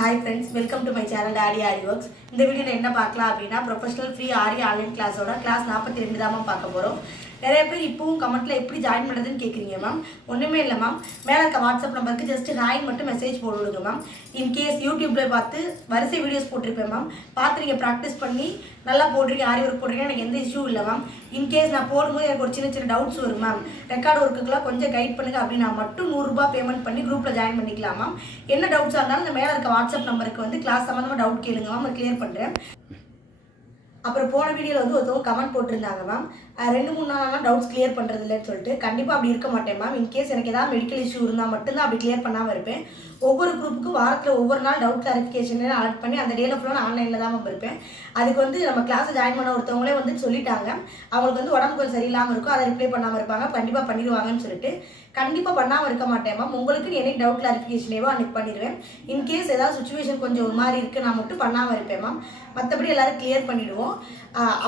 Hi friends, welcome to my channel Daddy Ari Works. இந்த வீடியோல என்ன பார்க்கலாம் அப்படினா ப்ரொபஷனல் ஃப்ரீ ஆரி ஆன்லைன் கிளாஸோட கிளாஸ் 42 தான் பார்க்க போறோம். நிறைய பேர் இப்பவும் கமெண்ட்ல எப்படி ஜாயின் பண்றதுன்னு கேக்குறீங்க மேம். ஒண்ணுமே இல்ல மேம். மேல இருக்க வாட்ஸ்அப் நம்பருக்கு ஜஸ்ட் ஹாய் மட்டும் மெசேஜ் போட்டு விடுங்க மேம். இன் கேஸ் யூடியூப்ல பார்த்து வரிசை வீடியோஸ் போட்டுருப்பேன் மேம். பார்த்து நீங்க பிராக்டீஸ் பண்ணி நல்லா போடுறீங்க ஆரி ஒர்க் போடுறீங்க எனக்கு எந்த இஷ்யூ இல்ல மேம். இன் கேஸ் நான் போடும்போது எனக்கு ஒரு சின்ன சின்ன டவுட்ஸ் வரும் மேம். ரெக்கார்ட் ஒர்க்குக்குலாம் கொஞ்சம் கைட் பண்ணுங்க அப்படினா மட்டும் 100 ரூபாய் பேமெண்ட் பண்ணி குரூப்ல ஜாயின் பண்ணிக்கலாம் மேம். என்ன டவுட்ஸா இருந்தாலும் இந்த மேல இருக்க வாட்ஸ்அப் நம்பருக்கு வந்து கிளாஸ் சம்பந்தமா டவுட் கேளுங்க மேம். நான் கிளியர் பண்றேன். அப்புறம் போன வீடியோல வந்து ஒருத்தவங்க கமெண்ட் போட்டிருந்தாங்க மேம். 2-3 நாளாக டவுட்ஸ் கிளியர் பண்ணுறது இல்லைன்னு சொல்லிட்டு கண்டிப்பாக அப்படி இருக்க மாட்டேன் மேம். இன்கேஸ் எனக்கு ஏதாவது மெடிக்கல் இஷ்யூ இருந்தால் மட்டும்தான் அப்படி கிளியர் பண்ணாமல் இருப்பேன். ஒவ்வொரு குரூப்புக்கும் வாரத்தில் ஒவ்வொரு நாள் டவுட் கிளாரிஃபிகேஷன் அலர்ட் பண்ணி அந்த டேல ஃபுல்லாக ஆன்லைனில் தான் மேம் இருப்பேன். அதுக்கு வந்து நம்ம கிளாஸை ஜாயின் பண்ண ஒருத்தவங்களே வந்து சொல்லிட்டாங்க அவங்களுக்கு வந்து உடம்பு கொஞ்சம் சரியில்லாமல் இருக்கும் அதை ரிப்ளை பண்ணாமல் இருப்பாங்க கண்டிப்பாக பண்ணிடுவாங்கன்னு சொல்லிட்டு கண்டிப்பாக பண்ணாமல் இருக்க மாட்டேன் மேம். உங்களுக்கு எனக்கு டவுட் கிளாரிஃபிகேஷனேவோ அன்னைக்கு பண்ணிடுவேன். இன்கேஸ் ஏதாவது சுச்சுவேஷன் கொஞ்சம் ஒரு மாதிரி இருக்குது நான் மட்டும் பண்ணாமல் இருப்பேன் மேம். மற்றபடி எல்லாரும் கிளியர் பண்ணிவிடுவோம்.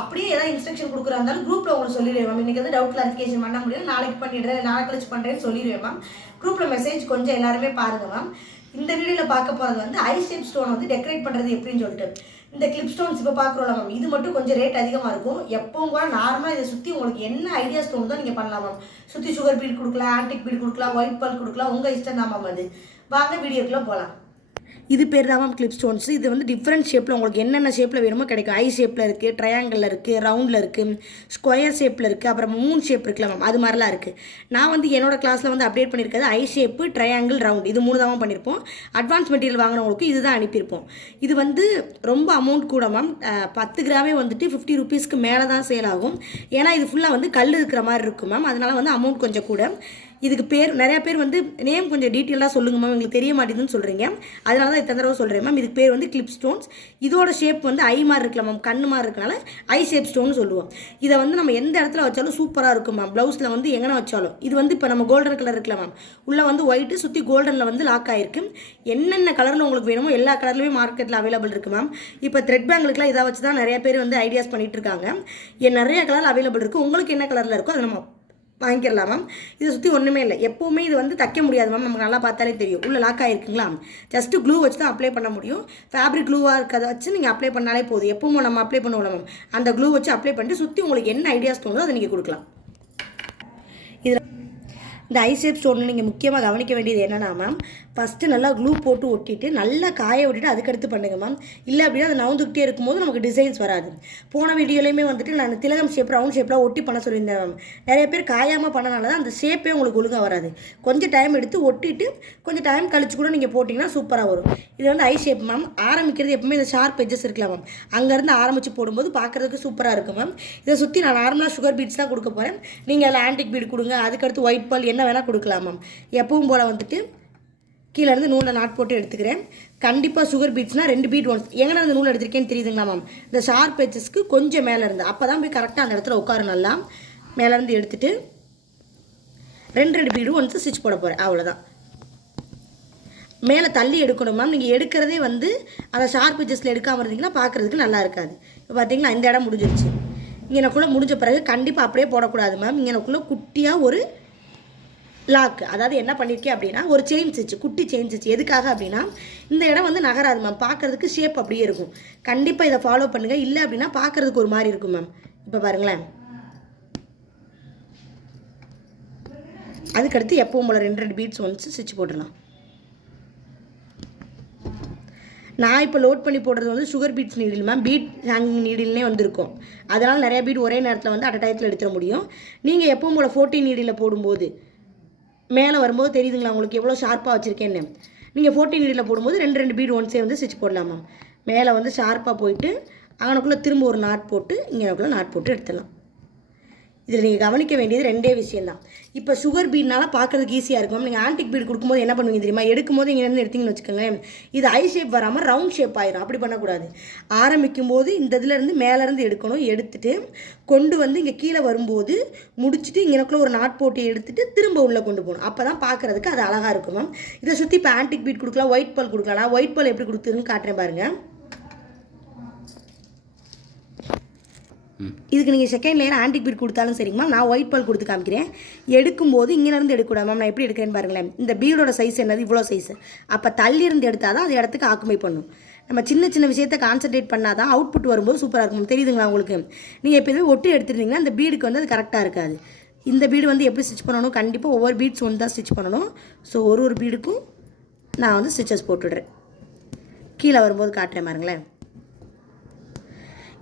அப்படியே ஏதாவது இன்ஸ்ட்ரக்ஷன் கொடுக்குறா இருந்தாலும் குரூப்பில் உங்களுக்கு சொல்லிடுவேன் மேம். இன்றைக்கி வந்து டவுட் கிளாரிஃபிகேஷன் பண்ண முடியாது நாளைக்கு பண்ணிடுறேன் நாளை கழிச்சு பண்ணுறேன்னு சொல்லிடுவேன் மேம். குரூப்பில் மெசேஜ் கொஞ்சம் எல்லாருமே பாருங்கள் மேம். இந்த வீடியோவில் பார்க்க போகிறது வந்து ஐ ஷேப் ஸ்டோன் வந்து டெக்கரேட் பண்ணுறது எப்படின்னு சொல்லிட்டு இந்த கிளிப் ஸ்டோன்ஸ் இப்போ பார்க்குறோம்ல மேம் இது மட்டும் கொஞ்சம் ரேட் அதிகமாக இருக்கும். எப்பவும் கூட நார்மலாக இதை சுற்றி உங்களுக்கு என்ன ஐடியாஸ் தோணுதோ நீங்கள் பண்ணலாம் மேம். சுற்றி சுகர் பீட் கொடுக்கலாம், ஆன்டிக் பீட் கொடுக்கலாம், ஒயிட் பல் கொடுக்கலாம், உங்கள் இஷ்டம் தான் மேம். அது வாங்க வீடியோக்குள்ளே போகலாம். இது பேர் தான் மேம் கிளிப் ஸ்டோன்ஸ். இது வந்து டிஃப்ரெண்ட் ஷேப்பில் உங்களுக்கு என்னென்ன ஷேப்பில் வேணுமோ கிடைக்கும். ஐ ஷேப்பில் இருக்குது, ட்ரையாங்கிளில் இருக்குது, ரவுண்டில் இருக்குது, ஸ்கொயர் ஷேப்பில் இருக்குது, அப்புறம் மூன் ஷேப் இருக்குல்ல மேம் அது மாதிரிலாம் இருக்குது. நான் வந்து என்னோட கிளாஸில் வந்து அப்டேட் பண்ணியிருக்கிறது ஐ ஷேப்பு, ட்ரையாங்கிள், ரவுண்ட் இது 3 தான் பண்ணியிருப்போம். அட்வான்ஸ் மெட்டீரியல் வாங்கினவங்களுக்கு இது தான் அனுப்பியிருப்போம். இது வந்து ரொம்ப அமௌண்ட் கூட மேம். 10 கிராமே வந்துட்டு 50 ருபீஸ்க்கு மேலே தான் சேல் ஆகும். ஏன்னா இது ஃபுல்லாக வந்து கல் இருக்கிற மாதிரி இருக்கும் மேம். அதனால் வந்து அமௌண்ட் கொஞ்சம் கூட. இதுக்கு பேர் நிறையா பேர் வந்து நேம் கொஞ்சம் டீட்டெயிலாக சொல்லுங்க மேம் எங்களுக்கு தெரிய மாட்டேங்குதுன்னு சொல்கிறீங்க. அதனால தான் இத்தனை தடவை சொல்கிறேன் மேம். இதுக்கு பேர் வந்து கிளிப் ஸ்டோன்ஸ். இதோட ஷேப் வந்து ஐ மாதிரி இருக்கலாம் மேம், கண்ணு மாதிரி இருக்கனால ஐ ஷேப் ஸ்டோன்னு சொல்லுவோம். இதை வந்து நம்ம எந்த இடத்துல வச்சாலும் சூப்பராக இருக்கும் மேம். ப்ளவுஸில் வந்து எங்கே வச்சாலும் இது வந்து இப்போ நம்ம கோல்டன் கலர் இருக்குல்ல மேம் உள்ளே வந்து ஒயிட்டு சுற்றி கோல்டனில் வந்து லாக் ஆகிருக்கு. என்னென்ன கலரில் உங்களுக்கு வேணுமோ எல்லா கலர்லையுமே மார்க்கெட்டில் அவைலபிள் இருக்குது மேம். இப்போ த்ரெட் பேங்கிலுக்குலாம் இதை வச்சு தான் நிறைய பேர் வந்து ஐடியாஸ் பண்ணிகிட்டு இருக்காங்க. நிறைய கலர் அவைலபிள் இருக்குது. உங்களுக்கு என்ன கலரில் இருக்கோ அதை நம்ம வாங்கிக்கலாம் மேம். இதை சுற்றி ஒன்றுமே இல்லை. எப்போவுமே இது வந்து தைக்க முடியாது மேம். நமக்கு நல்லா பார்த்தாலே தெரியும் உள்ளே லாக் ஆகிருக்குங்களா. ஜஸ்ட்டு க்ளூ வச்சு தான் அப்ளை பண்ண முடியும். ஃபேப்ரிக் க்ளூவாக இருக்கிறத வச்சு நீங்கள் அப்ளை பண்ணாலே போதும். எப்பவும் நம்ம அப்ளை பண்ணுவோம் மேம். அந்த க்ளூ வச்சு அப்ளை பண்ணிட்டு சுற்றி உங்களுக்கு என்ன ஐடியாஸ் தோணுதோ அதை நீங்கள் கொடுக்கலாம். இதில் இந்த ஐ ஷேப் ஸ்டோன் நீங்கள் முக்கியமாக கவனிக்க வேண்டியது என்னென்னா மேம், ஃபஸ்ட்டு நல்லா க்ளூ போட்டு ஒட்டிட்டு நல்லா காய விட்டுட்டு அதுக்கடுத்து பண்ணுங்கள் மேம். இல்லை அப்படின்னா அது நவுந்துக்கிட்டே இருக்கும்போது நமக்கு டிசைன்ஸ் வராது. போன வீடியோலையுமே வந்துட்டு நான் திலகம் ஷேப், ரவுண்ட் ஷேப்லாம் ஒட்டி பண்ண சொல்லியிருந்தேன் மேம். நிறைய பேர் காயாமல் பண்ணனால தான் அந்த ஷேப்பே உங்களுக்கு ஒழுங்காக வராது. கொஞ்சம் டைம் எடுத்து ஒட்டிட்டு கொஞ்சம் டைம் கழிச்சு கூட நீங்கள் போட்டிங்கன்னா சூப்பராக வரும். இது வந்து ஐ ஷேப் மேம். ஆரம்பிக்கிறது எப்பவுமே இந்த ஷார்ப் எட்ஜஸ் இருக்கலாம் மேம். அங்கேருந்து ஆரம்பித்து போடும்போது பார்க்குறதுக்கு சூப்பராக இருக்கும் மேம். இதை சுற்றி நான் நார்மலாக சுகர் பீட்ஸ் தான் கொடுக்க போகிறேன். நீங்கள் அதில் ஆன்டிக் பீட் கொடுங்க, அதுக்கடுத்து ஒயிட் பல் என்ன வேணால் கொடுக்கலாம் மேம். எப்பவும் போல் வந்துட்டு கீழேருந்து நூலில் நாட் போட்டு எடுத்துக்கிறேன். கண்டிப்பாக சுகர் பீட்ஸ்னால் 2 பீட் ஒன்ஸ் எங்கே அந்த நூல் எடுத்துருக்கேன்னு தெரியுதுங்களா மேம். இந்த ஷார்ப் எட்ஜஸ்க்கு கொஞ்சம் மேலே இருந்து அப்போ தான் போய் கரெக்டாக அந்த இடத்துல உட்காரும். நல்லா மேலேருந்து எடுத்துகிட்டு 2 பீடு ஒன்ஸ் ஸ்டிச் போட போகிறேன். அவ்வளோதான். மேலே தள்ளி எடுக்கணும் மேம். நீங்கள் எடுக்கிறதே வந்து அந்த ஷார்ப் எட்ஜஸில் எடுக்காமல் இருந்தீங்கன்னா பார்க்குறதுக்கு நல்லா இருக்காது. இப்போ பார்த்தீங்கன்னா இந்த இடம் முடிஞ்சிருச்சு. இங்கனக்குள்ளே முடிஞ்ச பிறகு கண்டிப்பாக அப்படியே போடக்கூடாது மேம். இங்கனக்குள்ளே குட்டியாக ஒரு லாக், அதாவது என்ன பண்ணியிருக்கேன் அப்படின்னா ஒரு செயின் ஸ்டிச், குட்டி செயின் ஸ்டிச். எதுக்காக அப்படின்னா இந்த இடம் வந்து நகராது மேம். பார்க்குறதுக்கு ஷேப் அப்படியே இருக்கும். கண்டிப்பாக இதை ஃபாலோ பண்ணுங்கள். இல்லை அப்படின்னா பார்க்குறதுக்கு ஒரு மாதிரி இருக்கும் மேம். இப்போ பாருங்களேன். அதுக்கடுத்து எப்பவும் போல் 2 பீட்ஸ் ஒன்ஸ் ஸ்டிச் போட்டுடலாம். நான் இப்போ லோட் பண்ணி போடுறது வந்து sugar beets needle ma'am. Beet hanging நீடில்னே வந்துருக்கும். அதனால் நிறைய பீட் ஒரே நேரத்தில் வந்து அட் டயத்தில் எடுத்துட முடியும். நீங்கள் எப்பவும் போல் 14 நீடில் போடும்போது மேலே வரும்போது தெரியுதுங்களா உங்களுக்கு எவ்வளோ ஷார்ப்பாக வச்சுருக்கேன்னு. நீங்கள் 14 நீடில் போடும்போது 2 பீட் ஒன்ஸே வந்து ஸ்டிச் போடலாமா. மேலே வந்து ஷார்ப்பாக போயிட்டு அங்கனக்குள்ளே திரும்ப ஒரு நாட் போட்டு இங்கனக்குள்ளே நாட் போட்டு எடுத்துடலாம். இதில் நீங்கள் கவனிக்க வேண்டியது 2 விஷயந்தான். இப்போ சுகர் பீட்னால பார்க்குறதுக்கு ஈஸியாக இருக்கும். நீங்கள் ஆன்டிக் பீட் கொடுக்கும்போது என்ன பண்ணுவீங்க தெரியுமா, எடுக்கும்போது இங்கேருந்து எடுத்திங்கன்னு வச்சுக்கோங்க, இது ஐ ஷேப் வராமல் ரவுண்ட் ஷேப் ஆயிடும். அப்படி பண்ணக்கூடாது. ஆரம்பிக்கும் போது இந்த இதுலேருந்து மேலேருந்து எடுக்கணும். எடுத்துகிட்டு கொண்டு வந்து இங்கே கீழே வரும்போது முடிச்சுட்டு இங்கேக்குள்ளே ஒரு நாட் போட்டு எடுத்துகிட்டு திரும்ப உள்ளே கொண்டு போகணும். அப்போ தான் பார்க்குறதுக்கு அது அழகாக இருக்கும் மேம். இதை சுற்றி இப்போ ஆன்டிக் பீட் கொடுக்கலாம், ஒயிட் பல் கொடுக்கலாம். நான் ஒயிட் பல் எப்படி கொடுத்துருன்னு காட்டுறேன் பாருங்கள். இதுக்கு நீங்கள் செகண்ட் லேயர் ஆன்டிக் பீட் கொடுத்தாலும் சரிங்கம்மா. நான் ஒயிட் பால் கொடுத்து காமிக்கிறேன். எடுக்கும்போது இங்கேருந்து எடுக்கக்கூடாது மேம். நான் எப்படி எடுக்கிறேன்னு பாருங்களேன். இந்த பீடோட சைஸ் என்னது, இவ்வளோ சைஸு. அப்போ தள்ளியிருந்து எடுத்தால் தான் அது இடத்துக்கு ஆக்குமை பண்ணும். நம்ம சின்ன சின்ன விஷயத்தை கான்சன்ட்ரேட் பண்ணால் தான் அவுட்புட் வரும்போது சூப்பராக இருக்கும். தெரியுதுங்களா உங்களுக்கு? நீங்கள் இப்போ எதுவும் ஒட்டி எடுத்துருந்தீங்கன்னா அந்த பீடுக்கு வந்து அது கரெக்டாக இருக்காது. இந்த பீடு வந்து எப்படி ஸ்டிச் பண்ணணும், கண்டிப்பாக ஒவ்வொரு பீட்ஸ் ஒன்று தான் ஸ்டிச் பண்ணணும். ஸோ ஒரு பீடுக்கும் நான் வந்து ஸ்டிச்சஸ் போட்டுவிடுறேன். கீழே வரும்போது காட்டுறேன் பாருங்களேன்.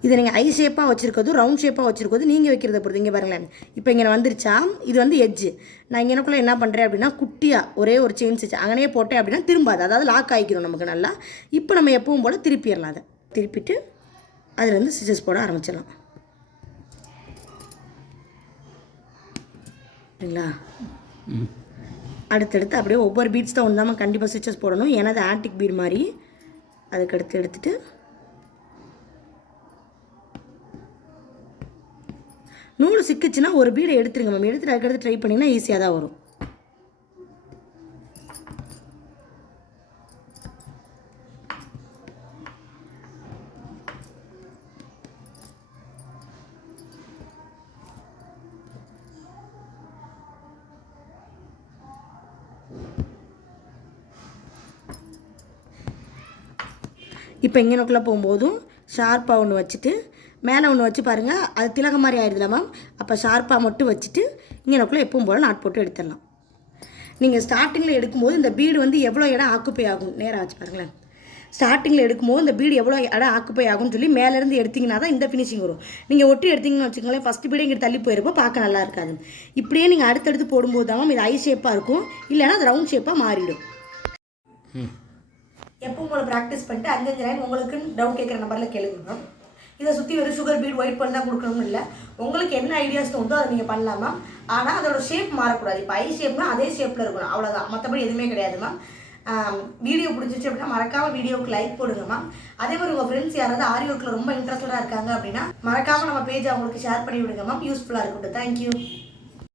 இதை நீங்கள் ஐ ஷேப்பாக வச்சுருக்கிறது, ரவுண்ட் ஷேப்பாக வச்சுருக்கிறது நீங்கள் வைக்கிறத பொறுத்து. இங்கே பாருங்களேன், இப்போ இங்கே வந்துருச்சா, இது வந்து எட்ஜு. நான் இங்கேனக்குள்ளே என்ன பண்ணுறேன் அப்படின்னா, குட்டியாக ஒரே ஒரு செயின் ஸ்டிச் அங்கனே போட்டேன் அப்படின்னா திரும்பாது, அதாவது லாக் ஆகிக்கிறோம் நமக்கு நல்லா. இப்போ நம்ம எப்பவும் போல் திருப்பிடலாம். அதை திருப்பிட்டு அதுலேருந்து ஸ்டிச்சஸ் போட ஆரம்பிச்சிடலாம். சரிங்களா? அடுத்தடுத்து அப்படியே ஒவ்வொரு பீட்ஸ் தான் ஒன்று தான் கண்டிப்பாக ஸ்டிச்சஸ் போடணும். ஏன்னா அது ஆன்டிக் பீட் மாதிரி. அதுக்கடுத்து எடுத்துகிட்டு நூல் சிக்கிச்சுன்னா ஒரு பீடை எடுத்துருங்க மேம். எடுத்துகிட்டு அதுக்கடுத்து ட்ரை பண்ணிங்கன்னா ஈஸியாக தான் வரும். இப்போ இங்கே நோக்கில் போகும்போதும் ஷார்ப்பாக ஒன்று வச்சுட்டு மேலே ஒன்று வச்சு பாருங்கள், அது திலக மாதிரி ஆயிடுதுல மேம். அப்போ ஷார்ப்பாக மட்டும் வச்சுட்டு இங்கே நோக்கில் எப்பவும் போல் நாட் போட்டு எடுத்துடலாம். நீங்கள் ஸ்டார்டிங்கில் எடுக்கும்போது இந்த பீடு வந்து எவ்வளோ இடம் ஆக்குப்பை ஆகும், நேராக வச்சு பாருங்களேன். ஸ்டார்டிங்கில் எடுக்கும்போது இந்த பீடு எவ்வளோ இடம் ஆக்குப்பை ஆகும்னு சொல்லி மேலேருந்து எடுத்திங்கன்னா தான் இந்த ஃபினிஷிங் வரும். நீங்கள் ஒட்டி எடுத்திங்கன்னு வச்சுக்கோங்களேன், ஃபஸ்ட்டு பீடு இங்கே தள்ளி போயிருப்போ பார்க்க நல்லா இருக்காது. இப்படியே நீங்கள் அடுத்தடுத்து போடும்போது தான் மேம் இது ஐ ஷேப்பாக இருக்கும், இல்லைன்னா அது ரவுண்ட் ஷேப்பாக மாறிடும். எப்பவும் போல் ப்ராக்டிஸ் பண்ணிட்டு 5 லைன் உங்களுக்கு டவுட் கேட்குற நம்பரில் கேளுங்க மேம். இதை சுற்றி ஒரு சுகர் பீட் ஒயிட் பண்ணி தான் கொடுக்கணும்னு இல்லை, உங்களுக்கு என்ன ஐடியாஸ் தோணுதோ அதை நீங்கள் பண்ணலாம் மேம். ஆனால் அதோட ஷேப் மாறக்கூடாது. இப்போ ஐ ஷேப்னா அதே ஷேப்பில் இருக்கணும், அவ்வளோதான். மற்றபடி எதுவுமே கிடையாது மேம். வீடியோ பிடிச்சிச்சு அப்படின்னா மறக்காமல் வீடியோவுக்கு லைக் போடுங்க மேம். அதே மாதிரி உங்கள் ஃப்ரெண்ட்ஸ் யாராவது ஆரி ஒர்க்கில் ரொம்ப இன்ட்ரெஸ்டடாக இருக்காங்க அப்படின்னா மறக்காமல் நம்ம பேஜ் அவங்களுக்கு ஷேர் பண்ணி விடுங்க மேம். யூஸ்ஃபுல்லாக இருக்கட்டும். தேங்க்யூ.